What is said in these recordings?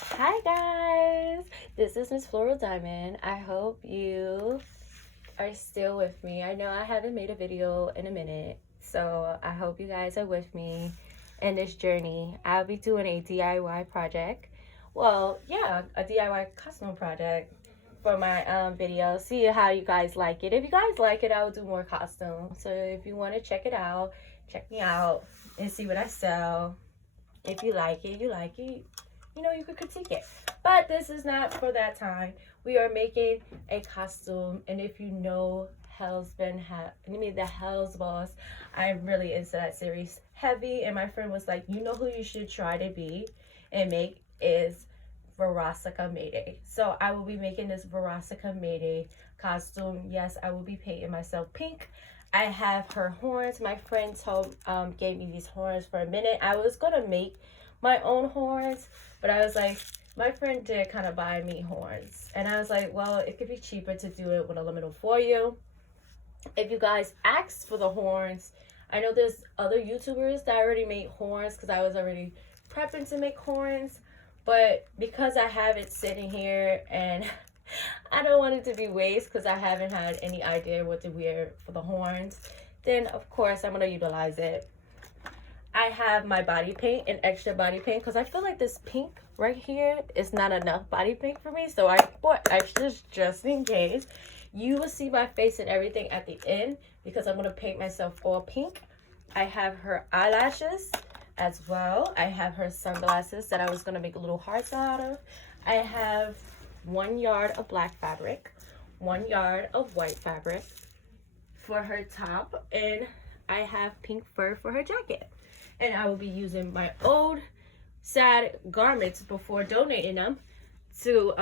Hi guys, this is Miss Floral Diamond. I hope you are still with me. I know I haven't made a video in a minute, so I hope you guys are with me in this journey. I'll be doing a DIY project. Well, yeah, a DIY custom project for my video. See how you guys like it. If you guys like it, I will do more costumes. So if you want to check it out, check me out and see what I sell. If you like it, you like it. You know, you could critique it. But this is not for that time. We are making a costume, and if you know the Hell's Boss, I'm really into that series heavy. And my friend was like, you know who you should try to be and make is Verosika Mayday. So I will be making this Verosika Mayday costume. Yes, I will be painting myself pink. I have her horns. My friend gave me these horns for a minute. I was gonna make my own horns, but I was like, my friend did kind of buy me horns, and I was like, well, it could be cheaper to do it with aluminum foil. If you guys asked for the horns, I know there's other YouTubers that already made horns because I was already prepping to make horns, but because I have it sitting here and I don't want it to be waste because I haven't had any idea what to wear for the horns, then of course I'm going to utilize it. I have my body paint and extra body paint because I feel like this pink right here is not enough body paint for me, so I bought extras just in case. You will see my face and everything at the end because I'm going to paint myself all pink. I have her eyelashes as well. I have her sunglasses that I was going to make little hearts out of. I have 1 yard of black fabric, 1 yard of white fabric for her top, and I have pink fur for her jacket. And I will be using my old sad garments before donating them to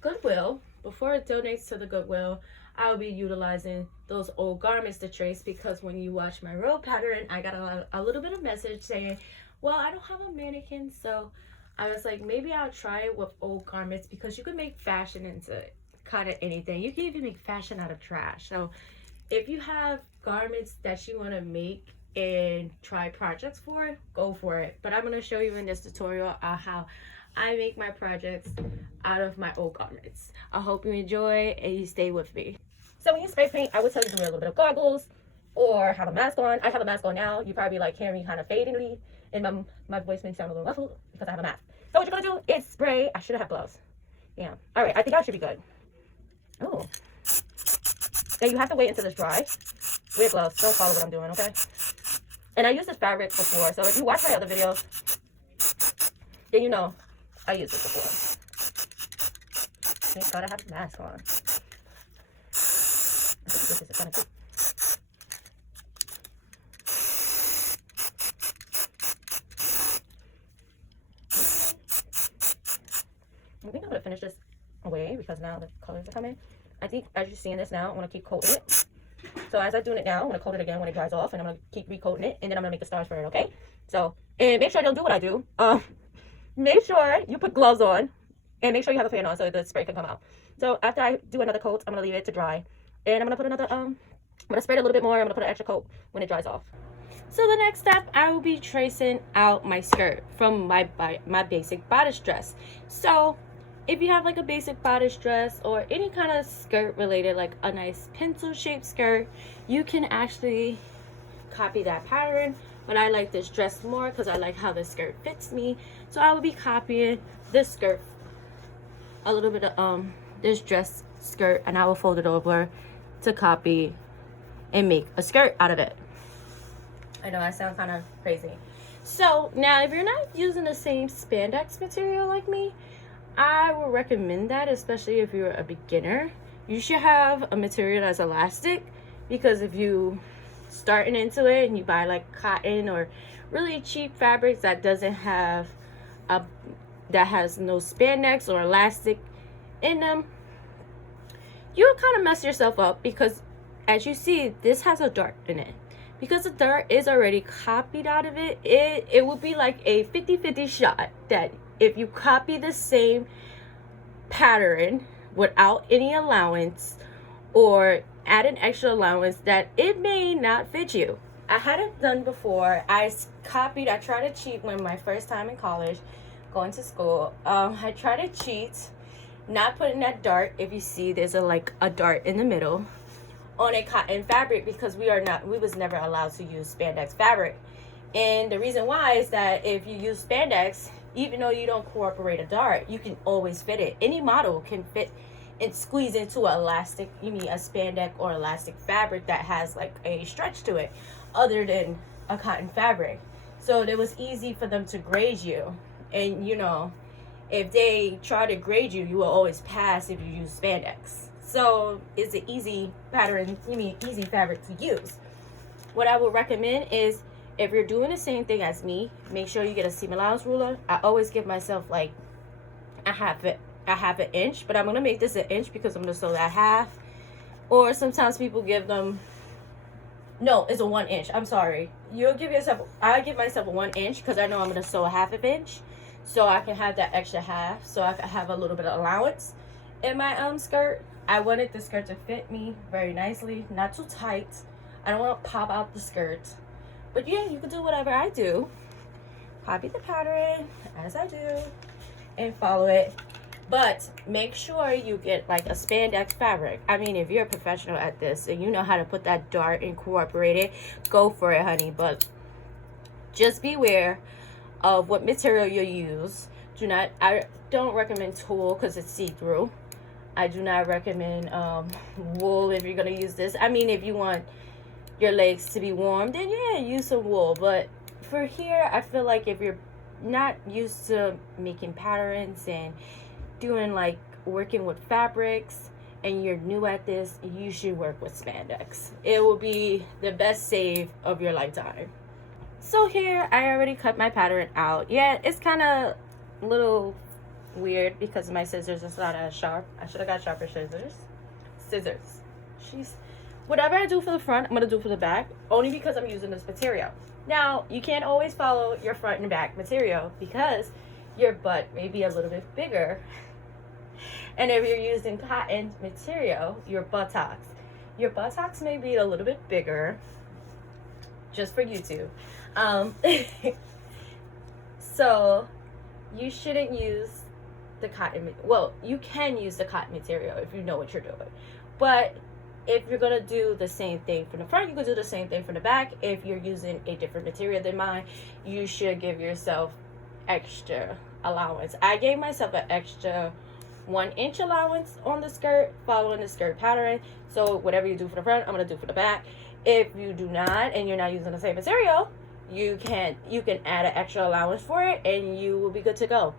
Goodwill. Before it donates to the Goodwill, I'll be utilizing those old garments to trace, because when you watch my row pattern, I got a little bit of message saying, well, I don't have a mannequin, so I was like, maybe I'll try it with old garments, because you can make fashion into kind of anything. You can even make fashion out of trash. So if you have garments that you want to make and try projects for, go for it. But I'm going to show you in this tutorial how I make my projects out of my old garments. I hope you enjoy and you stay with me. So when you spray paint, I would tell you to wear a little bit of goggles or have a mask on. I have a mask on now. You probably like hear me kind of fadingly, and my voice may sound a little muffled because I have a mask. So what you're going to do is spray. I should have gloves. Yeah. All right. I think I should be good. Oh. Then you have to wait until it's dry. Wear gloves. Don't follow what I'm doing, okay? And I used this fabric before, so if you watch my other videos, then you know I used it before. Thank God I have a mask on. This is kind of cute. I think I'm going to finish this away because now the colors are coming. I think as you're seeing this now, I'm going to keep coating it. So as I'm doing it now, I'm going to coat it again when it dries off, and I'm going to keep recoating it, and then I'm going to make the stars for it, okay? So, and make sure I don't do what I do. Make sure you put gloves on, and make sure you have a fan on so the spray can come out. So after I do another coat, I'm going to leave it to dry, and I'm going to put another, I'm going to spray it a little bit more. I'm going to put an extra coat when it dries off. So the next step, I will be tracing out my skirt from my basic bodice dress. So if you have like a basic bodice dress or any kind of skirt related, like a nice pencil shaped skirt, you can actually copy that pattern. But I like this dress more because I like how the skirt fits me. So I will be copying this skirt, a little bit of this dress skirt, and I will fold it over to copy and make a skirt out of it. I know I sound kind of crazy. So now if you're not using the same spandex material like me, I will recommend that, especially if you're a beginner. You should have a material that's elastic, because if you starting into it and you buy like cotton or really cheap fabrics that doesn't have that has no spandex or elastic in them, you'll kind of mess yourself up, because as you see, this has a dart in it. Because the dart is already copied out of it, it would be like a 50-50 shot that if you copy the same pattern without any allowance or add an extra allowance, that it may not fit you. I had it done before. I tried to cheat when my first time in college, going to school, I try to cheat, not putting that dart. If you see, there's a dart in the middle on a cotton fabric, because we was never allowed to use spandex fabric. And the reason why is that if you use spandex, even though you don't incorporate a dart, you can always fit it. Any model can fit and squeeze into a elastic, a spandex or elastic fabric that has like a stretch to it, other than a cotton fabric. So it was easy for them to grade you. And if they try to grade you, you will always pass if you use spandex. So it's an easy pattern, easy fabric to use. What I would recommend is, if you're doing the same thing as me, make sure you get a seam allowance ruler. I always give myself like a half an inch, but I'm gonna make this an inch because I'm gonna sew that half. Or sometimes people give them, no, it's a 1 inch. I'm sorry. I give myself a 1 inch because I know I'm gonna sew a half an inch, so I can have that extra half, so I can have a little bit of allowance in my skirt. I wanted the skirt to fit me very nicely, not too tight. I don't want to pop out the skirt. But yeah, you can do whatever I do. Copy the pattern as I do and follow it. But make sure you get like a spandex fabric. I mean, if you're a professional at this and you know how to put that dart incorporate it, go for it, honey. But just beware of what material you use. I don't recommend tulle because it's see-through. I do not recommend wool if you're going to use this. I mean, if you want your legs to be warm, then yeah, use some wool. But for here, I feel like if you're not used to making patterns and doing like working with fabrics and you're new at this, you should work with spandex. It will be the best save of your lifetime. So here, I already cut my pattern out. Yeah, it's kind of a little weird because my scissors is not as sharp. I should have got sharper scissors. Whatever I do for the front, I'm gonna do for the back, only because I'm using this material. Now, you can't always follow your front and back material because your butt may be a little bit bigger. And if you're using cotton material, your buttocks may be a little bit bigger, just for YouTube. So you shouldn't use the cotton. Well, you can use the cotton material if you know what you're doing. But if you're going to do the same thing from the front, you can do the same thing from the back. If you're using a different material than mine, you should give yourself extra allowance. I gave myself an extra 1 inch allowance on the skirt, following the skirt pattern. So whatever you do for the front, I'm going to do for the back. If you do not, and you're not using the same material, you can add an extra allowance for it, and you will be good to go.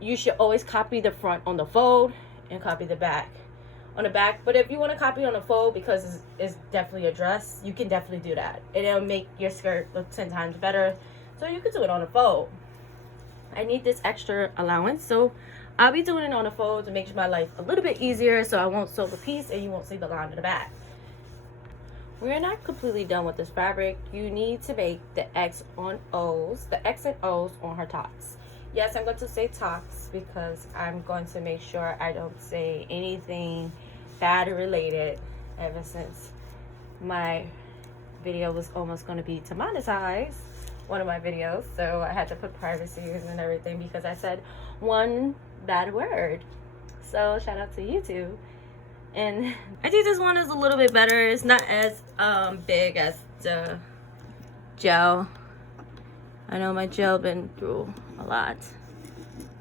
You should always copy the front on the fold and copy the back on the back. But if you want to copy on the fold because it's definitely a dress, you can definitely do that, and it'll make your skirt look 10 times better. So you can do it on the fold. I need this extra allowance, so I'll be doing it on the fold to make my life a little bit easier, so I won't sew the piece and you won't see the line in the back. We're not completely done with this fabric. You need to make the X and O's on her tops. Yes, I'm going to say tops because I'm going to make sure I don't say anything bad related, ever since my video was almost going to be demonetized, one of my videos. So I had to put privacy and everything because I said one bad word. So shout out to YouTube. And I think this one is a little bit better. It's not as big as the gel. I know my gel been through a lot.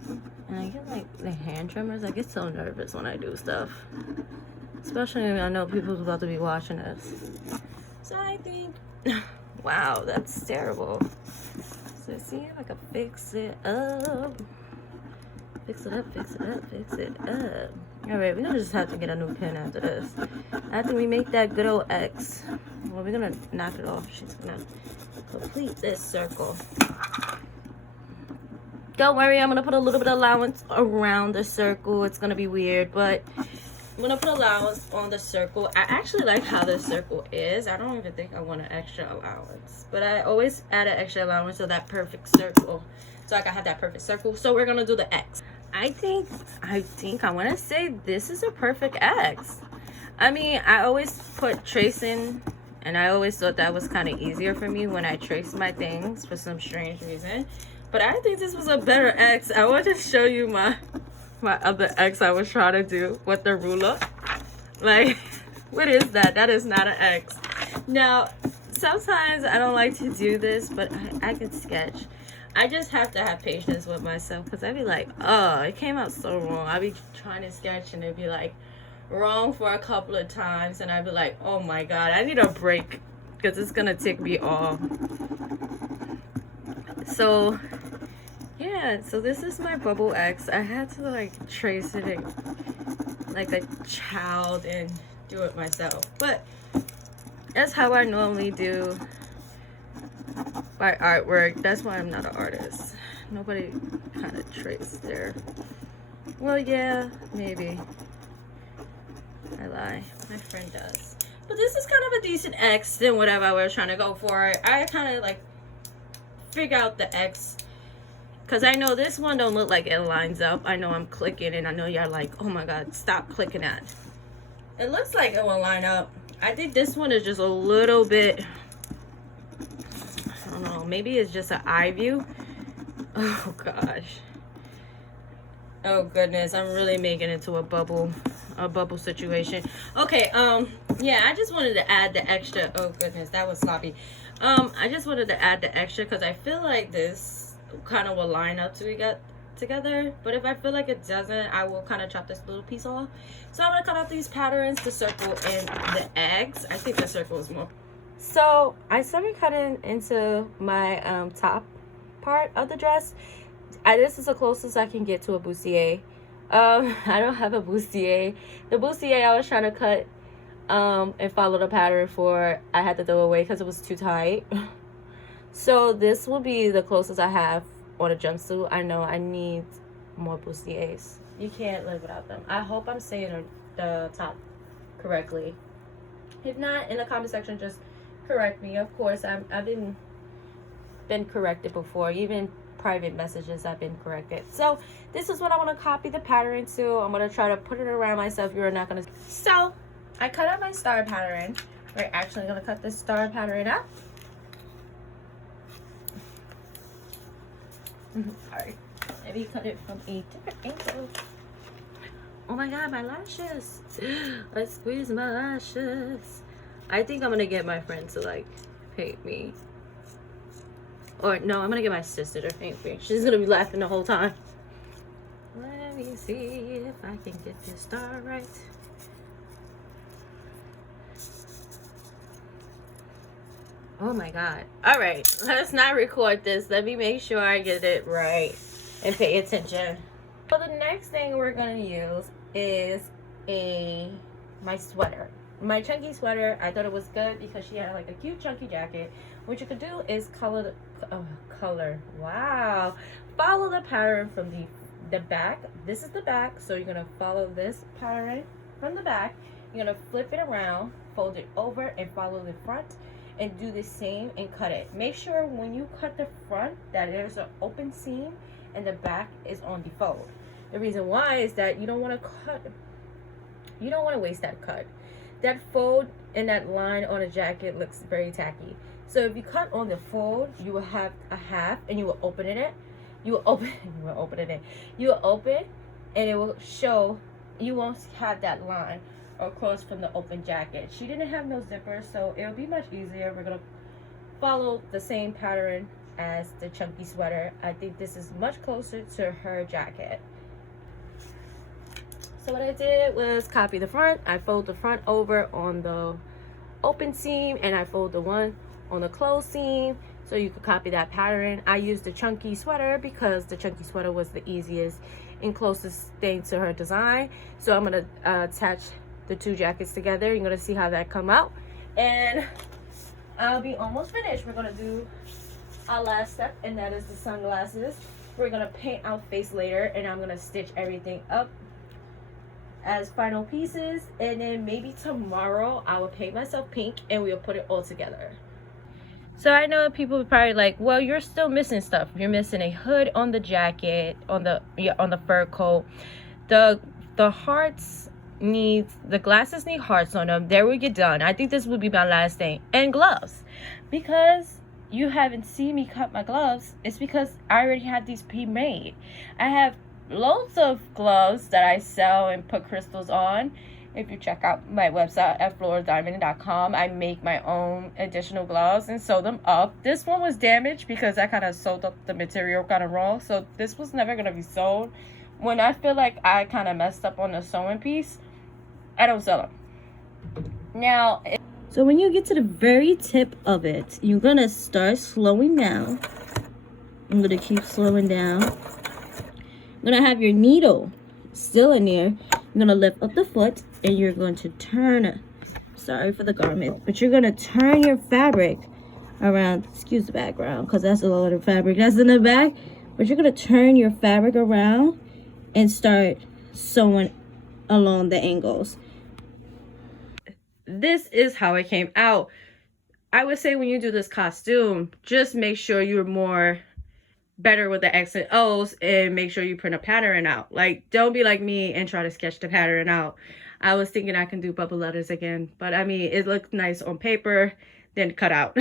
And I get like the hand tremors. I get so nervous when I do stuff. Especially when I know people's about to be watching this. So I think, wow, that's terrible. So see if I can fix it up. Fix it up, fix it up, fix it up. Alright, we're gonna just have to get a new pin after this. After we make that good old X, well, we're gonna knock it off. She's gonna complete this circle. Don't worry, I'm gonna put a little bit of allowance around the circle. It's gonna be weird, but I'm gonna put allowance on the circle. I actually like how the circle is. I don't even think I want an extra allowance, but I always add an extra allowance to that perfect circle, so I can have that perfect circle. So we're gonna do the X. I think I want to say this is a perfect X. I mean, I always put tracing, and I always thought that was kind of easier for me when I trace my things for some strange reason. But I think this was a better X. I want to show you my other X I was trying to do with the ruler. Like, what is that? That is not an X. Now, sometimes I don't like to do this, but I can sketch. I just have to have patience with myself because I'd be like, oh, it came out so wrong. I'd be trying to sketch and it'd be like wrong for a couple of times. And I'd be like, oh my God, I need a break because it's going to take me off. So, yeah, so this is my bubble X. I had to like trace it like a child and do it myself. But that's how I normally do my artwork. That's why I'm not an artist. Nobody kind of traced there. Well, yeah, maybe. I lie. My friend does. But this is kind of a decent X than whatever I was trying to go for. I kind of like figure out the X because I know this one don't look like it lines up. I know I'm clicking and I know y'all like, oh my God, stop clicking that. It looks like it will line up. I think this one is just a little bit, I don't know, maybe it's just an eye view. Oh gosh. Oh goodness, I'm really making it into a bubble situation. Okay, yeah, I just wanted to add the extra. Oh goodness, that was sloppy. I just wanted to add the extra because I feel like this kind of will line up together, but if I feel like it doesn't, I will kind of chop this little piece off. So I'm gonna cut out these patterns, the circle and the eggs. I think the circle is more. So I started cutting into my top part of the dress. This is the closest I can get to a bustier. I don't have a bustier. The bustier I was trying to cut and follow the pattern for, I had to throw away because it was too tight. So this will be the closest I have on a jumpsuit. I know I need more bustiers. You can't live without them. I hope I'm saying the top correctly. If not, in the comment section, just correct me. Of course, I've been corrected before. Even private messages I've been corrected. So this is what I want to copy the pattern to. I'm going to try to put it around myself. You're not going to. So I cut out my star pattern. We're actually going to cut this star pattern out. Sorry. Maybe cut it from a different angle. Oh my God, my lashes. I squeezed my lashes. I think I'm going to get my friend to like paint me. Or no, I'm going to get my sister to paint me. She's going to be laughing the whole time. Let me see if I can get this star right. Oh my God. All right, let's not record this. Let me make sure I get it right and pay attention. So the next thing we're going to use is my sweater. My chunky sweater. I thought it was good because she had like a cute chunky jacket. What you could do is follow the pattern from the back. This is the back, so you're going to follow this pattern from the back. You're going to flip it around, fold it over, and follow the front. And do the same and cut it. Make sure when you cut the front that there's an open seam and the back is on the fold. The reason why is that you don't want to waste that cut. That fold and that line on a jacket looks very tacky. So if you cut on the fold, you will have a half and you will open it. You will open and it will show. You won't have that line across from the open jacket. She didn't have no zipper, so it'll be much easier. We're gonna follow the same pattern as the chunky sweater. I think this is much closer to her jacket. So what I did was copy the front. I fold the front over on the open seam and I fold the one on the closed seam, so you could copy that pattern. I used the chunky sweater because the chunky sweater was the easiest and closest thing to her design. So I'm gonna attach the two jackets together. You're gonna see how that come out, and I'll be almost finished. We're gonna do our last step, and that is the sunglasses. We're gonna paint our face later, and I'm gonna stitch everything up as final pieces, and then maybe tomorrow I will paint myself pink and we'll put it all together. So I know people are probably like, well, you're still missing stuff. You're missing a hood on the jacket, on the fur coat. The hearts the glasses need hearts on them. There we get done. I think this would be my last thing. And gloves, because you haven't seen me cut my gloves, it's because I already had these pre-made. I have loads of gloves that I sell and put crystals on. If you check out my website at floordiamond.com, I make my own additional gloves and sew them up. This one was damaged because I kind of sewed up the material kind of wrong, so this was never going to be sold. When I feel like I kind of messed up on the sewing piece, I don't sell them. Now, so when you get to the very tip of it, you're going to start slowing down. I'm going to keep slowing down. You're going to have your needle still in there. You're going to lift up the foot and you're going to turn, sorry for the garment, but you're going to turn your fabric around. Excuse the background because that's a lot of fabric that's in the back. But you're going to turn your fabric around and start sewing along the angles. This is how it came out. I would say when you do this costume, just make sure you're more better with the X and O's and make sure you print a pattern out. Like, don't be like me and try to sketch the pattern out. I was thinking I can do bubble letters again, but I mean, it looked nice on paper, then cut out.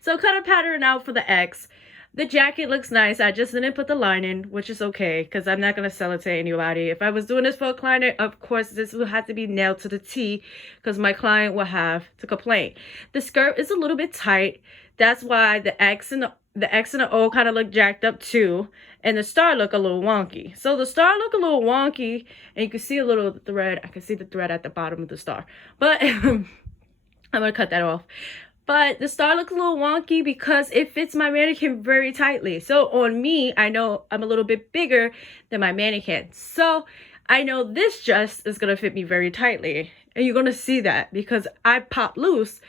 So cut a pattern out for the X. The jacket looks nice. I just didn't put the lining, which is okay because I'm not going to sell it to anybody. If I was doing this for a client, of course, this will have to be nailed to the T because my client will have to complain. The skirt is a little bit tight. That's why the X and the O kind of look jacked up too. And the star look a little wonky. So the star look a little wonky and you can see a little thread. I can see the thread at the bottom of the star. But I'm going to cut that off. But the star looks a little wonky because it fits my mannequin very tightly. So on me, I know I'm a little bit bigger than my mannequin. So I know this dress is going to fit me very tightly. And you're going to see that because I popped loose.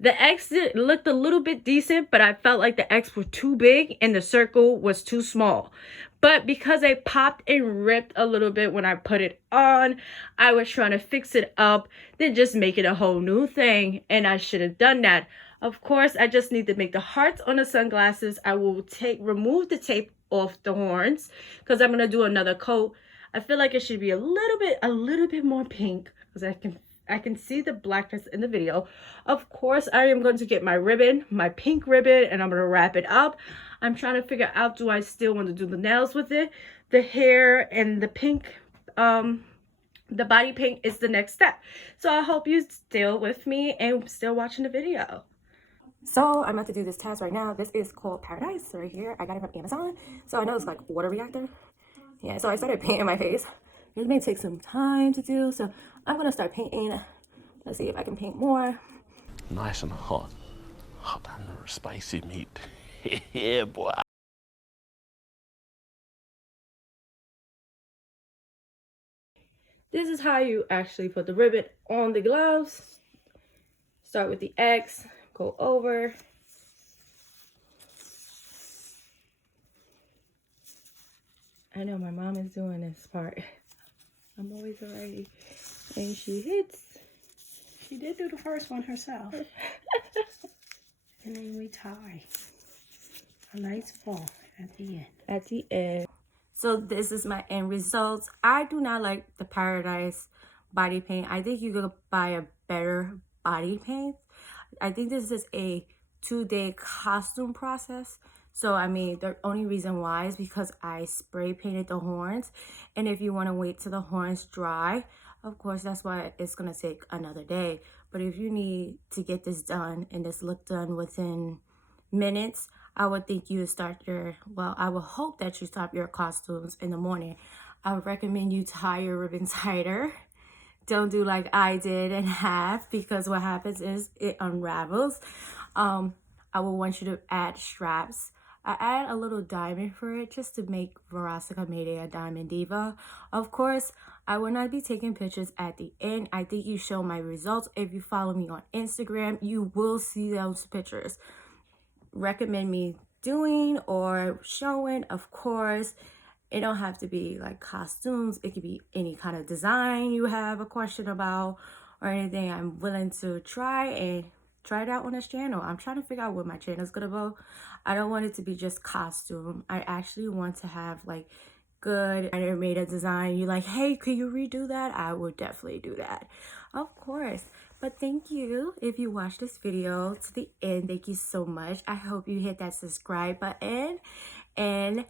The X looked a little bit decent, but I felt like the X were too big and the circle was too small. But because I popped and ripped a little bit when I put it on, I was trying to fix it up, then just make it a whole new thing. And I should have done that. Of course, I just need to make the hearts on the sunglasses. I will remove the tape off the horns because I'm going to do another coat. I feel like it should be a little bit more pink because I can see the blackness in the video. Of course, I am going to get my ribbon, my pink ribbon, and I'm going to wrap it up. I'm trying to figure out, do I still want to do the nails with it? The hair and the pink, the body paint is the next step. So I hope you still with me and still watching the video. So I'm about to do this task right now. This is called Paradise right here. I got it from Amazon. So I know it's like water reactor. Yeah, so I started painting my face. It may take some time to do, so I'm gonna start painting. Let's see if I can paint more. Nice and hot. Hot and spicy meat. Yeah, boy. This is how you actually put the ribbon on the gloves. Start with the X, go over. I know my mom is doing this part. I'm always ready. And she hits. She did do the first one herself. And then we tie a nice bow at the end. At the end. So this is my end results. I do not like the Paradise body paint. I think you could buy a better body paint. I think this is a 2-day costume process. So, I mean, the only reason why is because I spray painted the horns. And if you want to wait till the horns dry, of course, that's why it's going to take another day. But if you need to get this done and this look done within minutes, I would think you would start I would hope that you start your costumes in the morning. I would recommend you tie your ribbon tighter. Don't do like I did in half because what happens is it unravels. I would want you to add straps. I add a little diamond for it just to make Verosika Mayday a diamond diva. Of course, I will not be taking pictures at the end. I think you show my results. If you follow me on Instagram, you will see those pictures. Recommend me doing or showing, of course. It don't have to be like costumes. It could be any kind of design you have a question about or anything. I'm willing to try it out on this channel. I'm trying to figure out where my channel is gonna go. I don't want it to be just costume. I actually want to have like good made a design. You like, hey, could you redo that? I would definitely do that, of course. But thank you if you watched this video to the end. Thank you so much. I hope you hit that subscribe button and